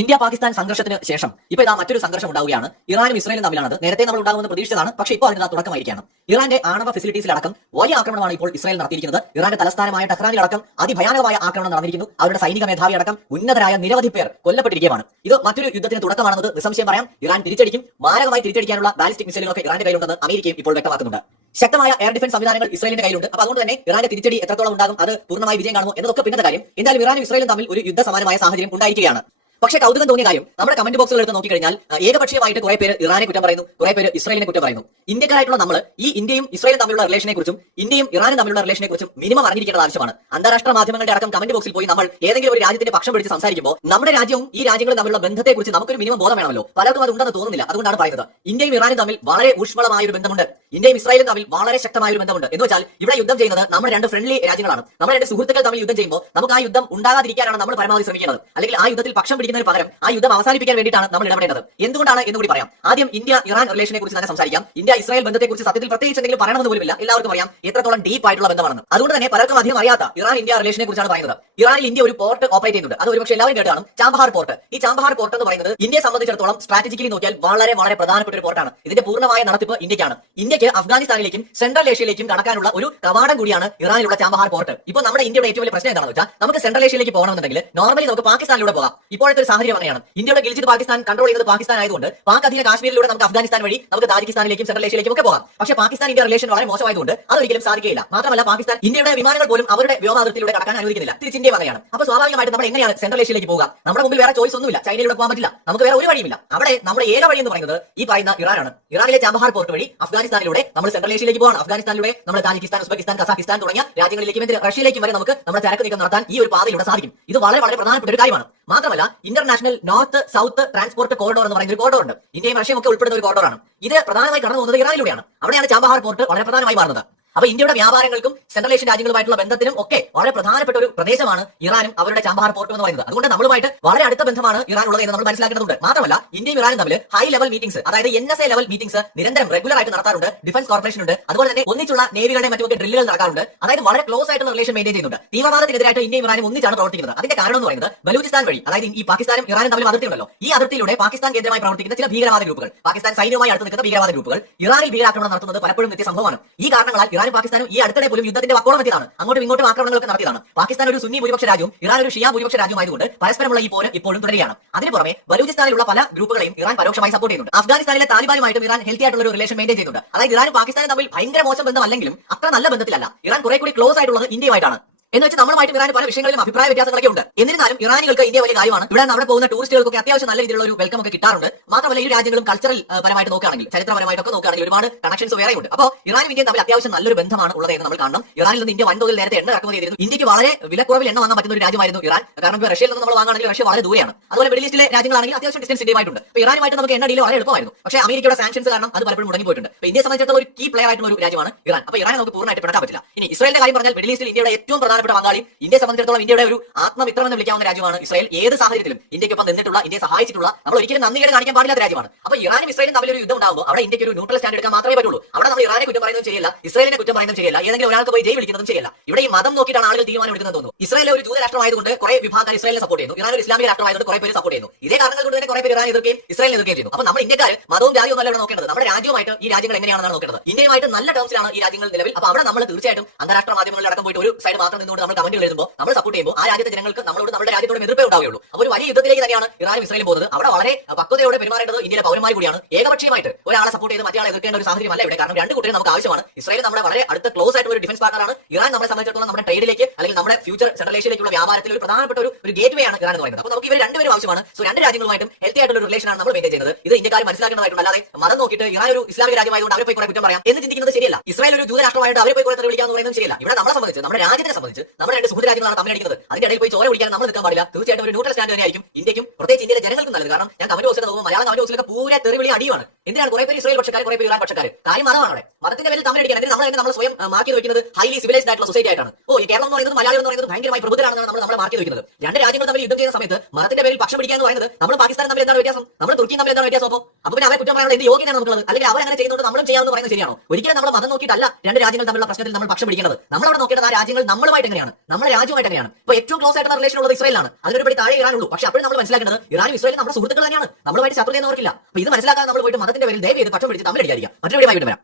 India Pakistan സംഘർഷത്തിന് ശേഷം ഇപ്പൊ ഇതാ മറ്റൊരു സംഘർഷം ഉണ്ടാവുകയാണ്. ഇറാനും ഇസ്രായേലും തമ്മിലാണത്. നേരത്തെ നമ്മൾ ഉണ്ടാകുമെന്ന് പ്രതീക്ഷിച്ചതാണ്, പക്ഷേ ഇപ്പോൾ അതിന് തുടക്കമായിരിക്കുകയാണ്. ഇറാന്റെ ആണവ ഫെസിലിറ്റീസിലടക്കം വലിയ ആക്രമണമാണ് ഇപ്പോൾ ഇസ്രായേൽ നടത്തിയിരിക്കുന്നത്. ഇറാന്റെ തലസ്ഥാനമായ ടെഹ്റാനിലടക്കം അതിഭയാനകമായ ആക്രമണം നടന്നിരിക്കുന്നു. അവരുടെ സൈനിക മേധാവി അടക്കം ഉന്നതരായ നിരവധി പേർ കൊല്ലപ്പെട്ടിരിക്കുകയാണ്. ഇത് മറ്റൊരു യുദ്ധത്തിന് തുടക്കമാണെന്നത് നിസ്സംശയം പറയാം. ഇറാൻ തിരിച്ചടിക്കും. മാരകമായി തിരിച്ചടിക്കാനുള്ള ബാലിസ്റ്റിക് മിസൈലുകളൊക്കെ ഇറാന്റെ കയ്യിലുണ്ടെന്ന് അമേരിക്കയും ഇപ്പോൾ വ്യക്തമാക്കുന്നുണ്ട്. ശക്തമായ എയർ ഡിഫൻസ് സംവിധാനങ്ങൾ ഇസ്രായേലിന്റെ കയ്യിലുണ്ട്. അപ്പോൾ അതുകൊണ്ട് തന്നെ ഇറാന്റെ തിരിച്ചടി എത്രത്തോളം ഉണ്ടാകും, അത് പൂർണ്ണമായി വിജയം കാണുമോ എന്നതൊക്കെ പിന്നത്തെ കാര്യം. എന്തായാലും ഇറാനും ഇസ്രായേലും തമ്മിൽ ഒരു യുദ്ധ സമാനമായ സാഹചര്യം ഉണ്ടായിരിക്കുകയാണ്. പക്ഷേ കൗതുകം തോന്നിയ കാര്യം, നമ്മുടെ കമന്റ് ബോക്സുകൾ എടുത്ത് നോക്കിക്കഴിഞ്ഞാൽ ഏകപക്ഷീയമായിട്ട് കുറെ പേര് ഇറാനെ കുറ്റം പറയുന്നു, കുറെ പേര് ഇസ്രായേലിനെ കുറ്റം പറയുന്നു. ഇന്ത്യക്കാരായിട്ടുള്ള നമ്മൾ ഈ ഇന്ത്യയും ഇസ്രായേലും തമ്മിലുള്ള റിലേഷനെ കുറിച്ചും ഇന്ത്യയും ഇറാനും തമ്മിലുള്ള റിലേഷനെ കുറിച്ചും മിനിമം അറിഞ്ഞിരിക്കേണ്ടത് ആവശ്യമാണ്. അന്താരാഷ്ട്ര മാധ്യമങ്ങളുടെ അടക്കം കമന്റ് ബോക്സിൽ പോയി നമ്മൾ ഏതെങ്കിലും ഒരു രാജ്യത്തിന്റെ പക്ഷം പിടിച്ച് സംസാരിക്കുമ്പോൾ നമ്മുടെ രാജ്യവും ഈ രാജ്യങ്ങളും തമ്മിലുള്ള ബന്ധത്തെക്കുറിച്ച് നമുക്കൊരു മിനിമം ബോധം വേണമല്ലോ. പലർക്കും അത് ഉണ്ടെന്ന് തോന്നുന്നില്ല. അതുകൊണ്ടാണ് പറയുന്നത്. ഇന്ത്യയും ഇറാനും തമ്മിൽ വളരെ ഊഷ്മളമായ ഒരു ബന്ധമുണ്ട്. ഇന്ത്യയും ഇസ്രായേലും തമ്മിൽ വളരെ ശക്തമായ ഒരു ബന്ധമുണ്ട്. എന്ന് വെച്ചാൽ ഇവിടെ യുദ്ധം ചെയ്യുന്നത് നമ്മുടെ രണ്ട് ഫ്രണ്ട്ലി രാജ്യങ്ങളാണ്. നമ്മുടെ രണ്ട് സുഹൃത്തുക്കൾ തമ്മിൽ യുദ്ധം ചെയ്യുമ്പോൾ നമുക്ക് ആ യുദ്ധം ഉണ്ടാകാതിരിക്കാനാണ് നമ്മൾ പരമാവധി ശ്രമിക്കുന്നത്. അല്ലെങ്കിൽ ആ യുദ്ധത്തിൽ പക്ഷം പിടിക്കുന്നതിന് പകരം ആ യുദ്ധം അവസാനിപ്പിക്കാൻ വേണ്ടിയിട്ടാണ് നമ്മൾ ഇടപെടേണ്ടത്. എന്തുകൊണ്ടാണ് എന്ന് കൂടി പറയാം. ആദ്യം ഇന്ത്യ ഇറാൻ റിലേഷനെ കുറിച്ച് തന്നെ സംസാരിക്കാം. ഇന്ത്യ ഇസ്രായേൽ ബന്ധത്തെക്കുറിച്ച് സത്യത്തിൽ പ്രത്യേകിച്ച് എന്തെങ്കിലും പറയണമെന്ന് പോലുമില്ല. എല്ലാവർക്കും അറിയാം എത്രത്തോളം ഡീപ്പ് ആയിട്ടുള്ള ബന്ധമാണെന്ന്. അതുകൊണ്ട് തന്നെ പലർക്കും അധികം അറിയാത്ത ഇറാൻ ഇന്ത്യ റിലേഷനെ കുറിച്ചാണ് പറയുന്നത്. ഇറാനിൽ ഇന്ത്യ ഒരു പോർട്ട് ഓപ്പറേറ്റ് ചെയ്യുന്നുണ്ട്. അത് ഒരുപക്ഷെ എല്ലാവരും കേട്ടാണ്, ചാബഹാർ പോർട്ട്. ഈ ചാബഹാർ പോർട്ട് എന്ന് പറയുന്നത് ഇന്ത്യയെ സംബന്ധിച്ചിടത്തോളം സ്ട്രാറ്റജിക്കലി നോക്കിയാൽ വളരെ വളരെ പ്രധാനപ്പെട്ട ഒരു പോർട്ടാണ്. ഇതിന്റെ പൂർണ്ണമായ നടത്തിപ്പ് ഇന്ത്യക്കാണ്. ഇന്ത്യക്ക് അഫ്ഗാനിസ്ഥാനിലേക്കും സെൻട്രൽ ഏഷ്യയിലേക്കും കടക്കാനുള്ള ഒരു കവാടം കൂടിയാണ് ഇറാനിലുള്ള ചാബഹാർ പോർട്ട്. ഇപ്പോൾ നമ്മുടെ ഇന്ത്യയുടെ ഏറ്റവും വലിയ പ്രശ്നം എന്താണെന്ന് വെച്ചാൽ, നമുക്ക് സെൻട്രൽ ഏഷ്യയിലേക്ക് പോകണമെന്നുണ്ടെങ്കിൽ നോർമലി നമുക്ക് പാകിസ്ഥാനിലൂടെ പോകാം. ഇപ്പോഴത്തെ ഒരു സാഹചര്യം അങ്ങനെയാണ്. ഇന്ത്യയുടെ ഗിൽജിത് പാകിസ്ഥാൻ കൺട്രോൾ ചെയ്യുന്നത് പാകിസ്ഥാൻ ആയതുകൊണ്ട് പാക് അധീന കാശ്മീരിലൂടെ നമുക്ക് അഫ്ഗാനിസ്ഥാൻ വഴി നമുക്ക് താജിക്കിസ്ഥാനിലേക്കും സെൻട്രൽ ഏഷ്യയിലേക്കും ഒക്കെ പോകാം. പക്ഷേ പാകിസ്ഥാൻ ഇന്ത്യ റിലേഷൻ വളരെ മോശമായതുകൊണ്ട് അതൊരിക്കലും സാധിക്കില്ല. മാത്രമല്ല പാകിസ്ഥാൻ ഇന്ത്യയുടെ വിമാനങ്ങൾ പോലും അവരുടെ വ്യോമാതിർത്തിയിലൂടെ കടക്കാൻ അനുവദിക്കുന്നില്ല. തിരിച്ച് ഇന്ത്യ വകയാണ്. അപ്പോൾ സ്വാഭാവികമായിട്ട് നമ്മൾ എങ്ങനെയാണ് സെൻട്രൽ ഏഷ്യയിലേക്ക് പോകുക? നമ്മുടെ മുമ്പിൽ വേറെ ചോയ്സ് ഒന്നുമില്ല. ചൈനയിലൂടെ പോകാൻ പറ്റില്ല. നമുക്ക് വേറെ ഒരു വഴിയുമില്ല. അവിടെ നമ്മുടെ ഏക വഴി എന്ന് പറയുന്നത് ഈ പറയുന്ന ഇറാനാണ്. ഇറാനിലെ ചാബഹാർ പോർട്ട് വഴി അഫ്ഗാനിസ്ഥാനിലൂടെ നമ്മൾ സെൻട്രൽ ഏഷ്യയിലേക്ക് പോകണം. അഫ്ഗാനിസ്ഥാനിലൂടെ നമ്മൾ താജിക്കിസ്ഥാൻ, ഉസ്ബെക്കിസ്ഥാൻ, കസാഖിസ്ഥാൻ തുടങ്ങിയ രാജ്യങ്ങളിലേക്കും റഷ്യയിലേക്കും വരെ നമുക്ക് നമ്മുടെ ചരക്ക് നീക്കം നടത്താൻ ഈ ഒരു പാതയിലൂടെ സാധിക്കും. ഇത് വളരെ വളരെ പ്രധാനപ്പെട്ട ഒരു കാര്യമാണ്. മാത്രമല്ല international north south transport corridor എന്ന് പറയുന്ന ഒരു കോറിഡോർ ഉണ്ട്. ഇന്ത്യയും റഷ്യയും ഒക്കെ ഉൾപ്പെടുന്ന ഒരു കോറിഡോറാണ്. ഇത് പ്രധാനമായി കടന്നു പോകുന്നത് ഇറാനിലൂടെയാണ്. അവിടെയാണ് ചാബഹാർ പോർട്ട് വളരെ പ്രധാനമായി മാറുന്നത്. അപ്പൊ ഇന്ത്യയുടെ വ്യാപാരങ്ങൾക്കും സെൻട്രൽ ഏഷ്യൻ രാജ്യങ്ങളുമായിട്ടുള്ള ബന്ധത്തിനും ഒക്കെ വളരെ പ്രധാനപ്പെട്ട ഒരു പ്രദേശമാണ് ഇറാനും അവരുടെ ചാബഹാർ പോർട്ട് എന്ന് പറയുന്നത്. അതുകൊണ്ട് നമ്മളുമായിട്ട് വളരെ അടുത്ത ബന്ധമാണ് ഇറാൻ ഉള്ളത് എന്ന് നമ്മൾ മനസ്സിലാക്കേണ്ടതുണ്ട്. മാത്രമല്ല ഇന്ത്യയും ഇറാനും തമ്മിൽ ഹൈ ലെവൽ മീറ്റിംഗ്സ്, അതായത് NSA ലെവൽ മീറ്റിംഗ്സ് നിരന്തരം റെഗുലർ ആയിട്ട് നടത്താറുണ്ട്. ഡിഫൻസ് കോർപ്പറേഷൻ ഉണ്ട്. അതുപോലെ തന്നെ ഒന്നിച്ചുള്ള നേവികളുടെ മറ്റുമൊക്കെ ഡ്രില്ലുകൾ നടക്കാറുണ്ട്. അതായത് വളരെ ക്ലോസ് ആയിട്ടുള്ള റിലേഷൻ മെയിൻറ്റെയിൻ ചെയ്യുന്നുണ്ട്. തീവ്രവാദത്തിനെതിരായിട്ട് ഇന്ത്യയും ഇറാനും ഒന്നിച്ചാണ് പ്രവർത്തിക്കുന്നത്. അതിന്റെ കാരണം എന്ന് പറയുന്നത് ബലൂചിസ്ഥാൻ വഴി, അതായത് ഈ പാകിസ്ഥാനും ഇറാനും തമ്മിൽ അതിർത്തിയുണ്ടല്ലോ, ഈ അതിർത്തിയിലൂടെ പാകിസ്ഥാൻ കേന്ദ്രമായി പ്രവർത്തിക്കുന്ന ചില ഭീകരവാദ ഗ്രൂപ്പുകൾ, പാകിസ്ഥാൻ സൈന്യവുമായി അടുത്ത് നിൽക്കുന്ന ഭീകരവാദ ഗ്രൂപ്പുകൾ ഇറാനിൽ ഭീകരാക്രമണം നടത്തുന്നത് പലപ്പോഴും നിത്യ സംഭവമാണ്. ഈ കാരണങ്ങളാൽ ഇറാനും പാകിസ്ഥാനും ഈ അടുത്ത പോലും യുദ്ധത്തിന്റെ വക്കോളം എത്തിയതാണ്. അങ്ങോട്ടും ഇങ്ങോട്ടും ആക്രമണങ്ങളൊക്കെ നടത്തിയതാണ്. പാകിസ്ഥാൻ ഒരു സുന്നി ഭൂരിപക്ഷ രാജ്യവും ഇറാൻ ഒരു ഷിയ ഭൂരിപക്ഷ രാജ്യമായതുകൊണ്ട് പരസ്പരമുള്ള ഈ പോര് ഇപ്പോഴും തുടരുകയാണ്. അതിന് പുറമെ ബലൂചിസ്ഥാനിലുള്ള പല ഗ്രൂപ്പുകളെയും ഇറാൻ പരോക്ഷമായി സപ്പോർട്ട് ചെയ്യുന്നുണ്ട്. അഫ്ഗാനിസ്ഥാനിലെ താലിബാനുമായിട്ടും ഇറാൻ ഹെൽത്തി ആയിട്ടുള്ള ഒരു റിലേഷൻ മെയിൻറ്റെയിൻ ചെയ്യുന്നുണ്ട്. അതായത് ഇറാനും പാകിസ്ഥാനും തമ്മിൽ ഭയങ്കര മോശം ബന്ധമല്ലെങ്കിലും അത്ര നല്ല ബന്ധത്തിലല്ല. ഇറാൻ കുറെ കൂടി ക്ലോസ് ആയിട്ടുള്ളത് ഇന്ത്യയുമായിട്ടാണ്. എന്ന് വെച്ചാൽ നമ്മളുമായിട്ട് ഇറാൻ പല വിഷയങ്ങളിലും അഭിപ്രായ വ്യത്യാസങ്ങളൊക്കെ ഉണ്ട്. എന്നിരുന്നാലും ഇറാനികൾക്ക് ഇന്ത്യ വലിയ കാര്യമാണ്. ഇവിടെ അവിടെ പോകുന്ന ടൂറിസ്റ്റുകൾക്കൊക്കെ അത്യാവശ്യം നല്ല രീതിയിലുള്ള ഒരു വെൽക്കം ഒക്കെ കിട്ടാറുണ്ട്. മാത്രമല്ല ഈ രാജ്യങ്ങളും കൾച്ചറൽ പരമായിട്ട് നോക്കുകയാണെങ്കിൽ, ചരിത്രപരമായിട്ടൊക്കെ നോക്കുകയാണെങ്കിൽ ഒരുപാട് കണക്ഷൻസ് വേറെയുണ്ട്. അപ്പോൾ ഇറാനും ഇന്ത്യയും തമ്മിൽ അത്യാവശ്യം നല്ലൊരു ബന്ധമാണ് ഉള്ളത് എന്ന് നമ്മൾ കാണണം. ഇറാനിൽ നിന്ന് ഇന്ത്യ വൻതോതിൽ നേരത്തെ എണ്ണ ഇറക്കുമതി ചെയ്തിരുന്നു. ഇന്ത്യക്ക് വളരെ വിലക്കുറവിൽ എണ്ണ വാങ്ങാൻ പറ്റുന്ന ഒരു രാജ്യമായിരുന്നു ഇറാൻ. കാരണം ഇപ്പോൾ റഷ്യയിൽ നിന്ന് നമ്മൾ വാങ്ങുകയാണെങ്കിൽ റഷ്യ വളരെ ദൂരെയാണ്. അതുപോലെ മിഡിൽ ഈസ്റ്റിലെ രാജ്യങ്ങളാണെങ്കിൽ അത്യാവശ്യം ഡിസ്റ്റൻസ് ഇന്ത്യയുമായിട്ടുണ്ട്. അപ്പോൾ ഇറാനുമായിട്ട് നമുക്ക് എണ്ണ ഡീൽ വളരെ എളുപ്പമായിരുന്നു. പക്ഷേ അമേരിക്കയുടെ സാങ്ഷൻസ് കാരണം അത് പലപ്പോഴും മുടങ്ങി പോയിട്ടുണ്ട്. അപ്പോൾ ഇന്ത്യയെ സംബന്ധിച്ചിടത്തോളം ഒരു കീ പ്ലെയർ ആയിട്ടുള്ള ഒരു രാജ്യമാണ് ഇറാൻ. അപ്പോൾ ഇറാനെ നമുക്ക് പൂർണ്ണമായിട്ട് പെടാൻ പറ്റില്ല. ഇനി ഇസ്രായേലിന്റെ കാര്യം പറഞ്ഞാൽ മിഡിൽ ഈസ്റ്റിൽ ഇന്ത്യയുടെ ഏറ്റവും പ്രധാനപ്പെട്ട പങ്കാളി, ഇന്ത്യയെ സംബന്ധിച്ചിടത്തോളം ഇന്ത്യയുടെ ഒരു ആത്മമിത്രം എന്ന് വിളിക്കാവുന്ന രാജ്യമാണ് ഇസ്രായേൽ. ഏത് സാഹചര്യത്തിലും ഇന്ത്യക്കൊപ്പം നിന്നിട്ടുള്ള, ഇന്ത്യയെ സഹായിച്ചിട്ടുള്ള, നമ്മൾ ഒരിക്കലും നന്ദികേട് കാണിക്കാൻ പാടില്ലാത്ത രാജ്യമാണ്. അപ്പോൾ ഇറാനും ഇസ്രായേലും തമ്മിൽ ഒരു യുദ്ധം ഉണ്ടാകുമ്പോൾ അവിടെ ഇന്ത്യക്ക് ഒരു ന്യൂട്രൽ സ്റ്റാൻഡ് എടുക്കാൻ മാത്രമേ പറ്റുള്ളൂ. അവിടെ നമ്മൾ ഇറാനെ കുറ്റം പറയുന്നതും ചെയ്യില്ല, ഇസ്രായേലിനെ കുറ്റം പറയുന്നതും ചെയ്യില്ല, ഏതെങ്കിലും ഒരാൾക്ക് പോയി ജയ് വിളിക്കുന്നതും ചെയ്യില്ല. ഇവിടെ ഈ മതം നോക്കിയിട്ടാണ് ആളുകൾ തീരുമാനം എടുക്കുന്നത് തോന്നുന്നു. ഇസ്രായേൽ ഒരു ജൂത രാഷ്ട്രമായതുകൊണ്ട് കുറെ വിഭാഗം ഇസ്രായേലിനെ സപ്പോർട്ട് ചെയ്യുന്നു. ഇറാൻ ഒരു ഇസ്ലാമിക രാഷ്ട്രമായതുകൊണ്ട് കുറെ പേര് സപ്പോർട്ട് ചെയ്യുന്നു. ഇതേ കാരണങ്ങൾ കൊണ്ട് തന്നെ കുറെ പേര് ഇറാൻ എതിർക്കുകയും ഇസ്രായേലിനെ എതിർക്കുകയും ചെയ്യുന്നു. അപ്പോൾ നമ്മൾ ഇന്ത്യക്കാർ മതവും ജാതിയും അല്ല ഇവിടെ നോക്കേണ്ടത്, നമ്മുടെ രാജ്യവുമായിട്ട് ഈ രാജ്യങ്ങൾ എങ്ങനെയാണെന്നാണ് നോക്കേണ്ടത്. ഇന്ത്യയുമായിട്ട് നല്ല ടേംസിലാണ് ഈ രാജ്യങ്ങൾ നിലവിൽ. അപ്പോൾ അവിടെ നമ്മൾ തീർച്ചയായിട്ടും അന്താരാഷ്ട്ര മാധ്യമങ്ങളിൽ അടക്കം പോയിട്ട് ഒരു സൈഡ് മാത്രം നിന്നുകൊണ്ട് നമ്മൾ കമന്റുകൾ എഴുതുമ്പോൾ, നമ്മൾ സപ്പോർട്ട് ചെയ്യുമ്പോൾ ആ രാജ്യത്തെ ജനങ്ങൾക്ക് നമ്മളോട് നമ്മുടെ രാജ്യത്തോട് എതിർപ്പേ ഉണ്ടാവുകയുള്ളൂ. അപ്പോൾ ഒരു വലിയ യുദ്ധത്തിലേക്ക് തന്നെയാണ് ഇറാനും ഇസ്രായേലും പോകുന്നത്. അവിടെ വളരെ പക്വതയോടെ പെരുമാറേണ്ടത് ഇന്ത്യയിലെ പൗരന്മാർ കൂടിയാണ്. ഏകപക്ഷീയമായിട്ട് ഒരാളെ സപ്പോർട്ട് ചെയ്ത് മറ്റേ എതിർക്കേണ്ട ഒരു സാഹചര്യമല്ല ഇവിടെ. കാരണം രണ്ട് കൂട്ടരും നമുക്ക് ആവശ്യമാണ്. ഇസ്രായേൽ നമ്മുടെ വളരെ അടുത്ത ക്ലോസ് ആയിട്ടുള്ള ഒരു ഡിഫൻസ് പാർട്ണറാണ്. ഇറാൻ നമ്മളെ സംബന്ധിച്ചിടത്തോളം നമ്മുടെ ട്രേഡിലേക്ക് അല്ലെങ്കിൽ നമ്മുടെ ഫ്യൂച്ചർ സെൻട്രൽ ഏഷ്യയിലേക്കുള്ള വ്യാപാരത്തിൽ ഒരു പ്രധാനപ്പെട്ട ഒരു ഗേറ്റ് വേ ആണ് ഇറാൻ എന്ന് പറയുന്നത്. അപ്പോൾ നമുക്ക് ഇവർ രണ്ടുപേരും ആവശ്യമാണ്. സോ രണ്ട് രാജ്യങ്ങളുമായിട്ടും ഹെൽത്തി ആയിട്ടുള്ള ഒരു റിലേഷൻ ആണ് നമ്മൾ മെയിൻറ്റെയിൻ ചെയ്യുന്നത്. ഇത് ഇന്ത്യക്കാർ മനസ്സിലാക്കേണ്ടതായിട്ടുണ്ട്. അല്ലാതെ മതം നോക്കിയിട്ട് ഇറാൻ ഒരു ഇസ്ലാമിക രാജ്യമായതുകൊണ്ട് അവരെ പോയി കുറെ കുറ്റം പറയാം എന്ന് ചിന്തിക്കുന്നത് ശരിയല്ല. ഇസ്രായേൽ ഒരു ജൂത രാഷ്ട്രമായിട്ട് അവരെ പോയി കുറെ തെറി വിളിക്കാന്ന് പറയുന്നത് ശരിയല്ല. ഇവിടെ നമ്മളെ സംബന്ധിച്ച്, നമ്മുടെ രാജ്യത്തെ സംബന്ധിച്ച് നമ്മുടെ രണ്ട് സുഹൃത്ത് രാജ്യങ്ങളാണ് തമ്മിലടിക്കുന്നത്. അതിന്റെ ഇടയിൽ പോയി ചോര വിളിക്കാൻ നമ്മൾ നിൽക്കാൻ പാടില്ല. തീർച്ചയായിട്ടും ഒരു ന്യൂട്രൽ സ്റ്റാൻഡ് തന്നെയായിരിക്കും ഇന്ത്യക്കും പ്രത്യേകിച്ച് ഇന്ത്യയിലെ ജനങ്ങൾക്കും നല്ലത്. കാരണം ഞാൻ കമന്റ് ബോക്സിൽ നോക്കുമ്പോൾ മലയാളം കമന്റ് ബോക്സിലൊക്കെ പൂരെ തെറി വിളി അടിയുമാണ്. എന്തിനാണ് കുറെ പേര് ഇസ്രായേൽ പക്ഷക്കാർ, കുറെ പേര് ഇറാൻ പക്ഷക്കാർ? കാര്യം മതമാണ് അവിടെ. മതത്തിന്റെ പേരിൽ തമ്മിലടിക്കാൻ എന്തിനാ നമ്മൾ സ്വയം മാറ്റി വെക്കുന്നത് ഹൈലി സിവിലൈസ്ഡ് ആയിട്ടുള്ള സൊസൈറ്റി ആയിട്ടാണ്. ഈ കേരളം എന്ന് പറയുന്നത്, മലയാളം എന്ന് പറയുന്നത് ഭയങ്കരമായി പ്രബുദ്ധരാണെന്നാണ് നമ്മൾ മാറ്റി വെക്കുന്നത്. രണ്ട് രാജ്യങ്ങൾ തമ്മിൽ യുദ്ധം ചെയ്യുന്ന സമയത്ത് മതത്തിന്റെ പേരിൽ പക്ഷം പിടിക്കുക എന്ന് പറയുന്നത് നമ്മൾ പാകിസ്ഥാനും തമ്മിൽ എന്താണ് വ്യത്യാസം, നമ്മൾ തുർക്കിയും തമ്മിൽ എന്താണ് വ്യത്യാസം? അപ്പോൾ പിന്നെ അവരെ കുറ്റം പറയാനുള്ള എന്ത് യോഗ്യതയാണ് നമുക്കുള്ളത്? അല്ലെങ്കിൽ അവർ അങ്ങനെ ചെയ്യുന്നത് നമ്മളും ചെയ്യാമെന്ന് പറയുന്നത് ശരിയാണോ? ഒരിക്കലും നമ്മൾ മതം നോക്കിയിട്ടല്ല രണ്ട് രാജ്യങ്ങൾ തമ്മിലുള്ള പ്രശ്നത്തിൽ നമ്മൾ പക്ഷം പിടിക്കുന്നത്. നമ്മൾ അവിടെ നോക്കേണ്ടത് ആ രാജ്യങ്ങൾ നമ്മളുമായിട്ട് എങ്ങനെയാണ്, നമ്മുടെ രാജ്യമായിട്ട് എങ്ങനെയാണ്. ഇപ്പോൾ ഏറ്റവും ക്ലോസ് ആയിട്ടുള്ള റിലേഷൻ ഉള്ളത് ഇസ്രായേലാണ്, അതിനൊരുപടി താഴെ ഇറാനുള്ളൂ. പക്ഷേ അപ്പോഴും നമ്മൾ മനസ്സിലാക്കേണ്ടത് ഇറാനും ഇസ്രായേലും നമ്മുടെ സുഹൃത്തുക്കൾ തന്നെയാണ്, നമ്മളുമായിട്ട് ശത്രുതയെന്ന് ഓർക്കില്ല. അപ്പോൾ ഇത് മനസ്സിലാക്കാൻ നമ്മൾ പോയിട്ട് മതത്തിന്റെ പേരിൽ ദയവ് ചെയ്ത് പക്ഷം പിടിച്ച് തമ്മിലടിക്കാതിരിക്കുക. മറ്റൊരു വീഡിയോ വരാം.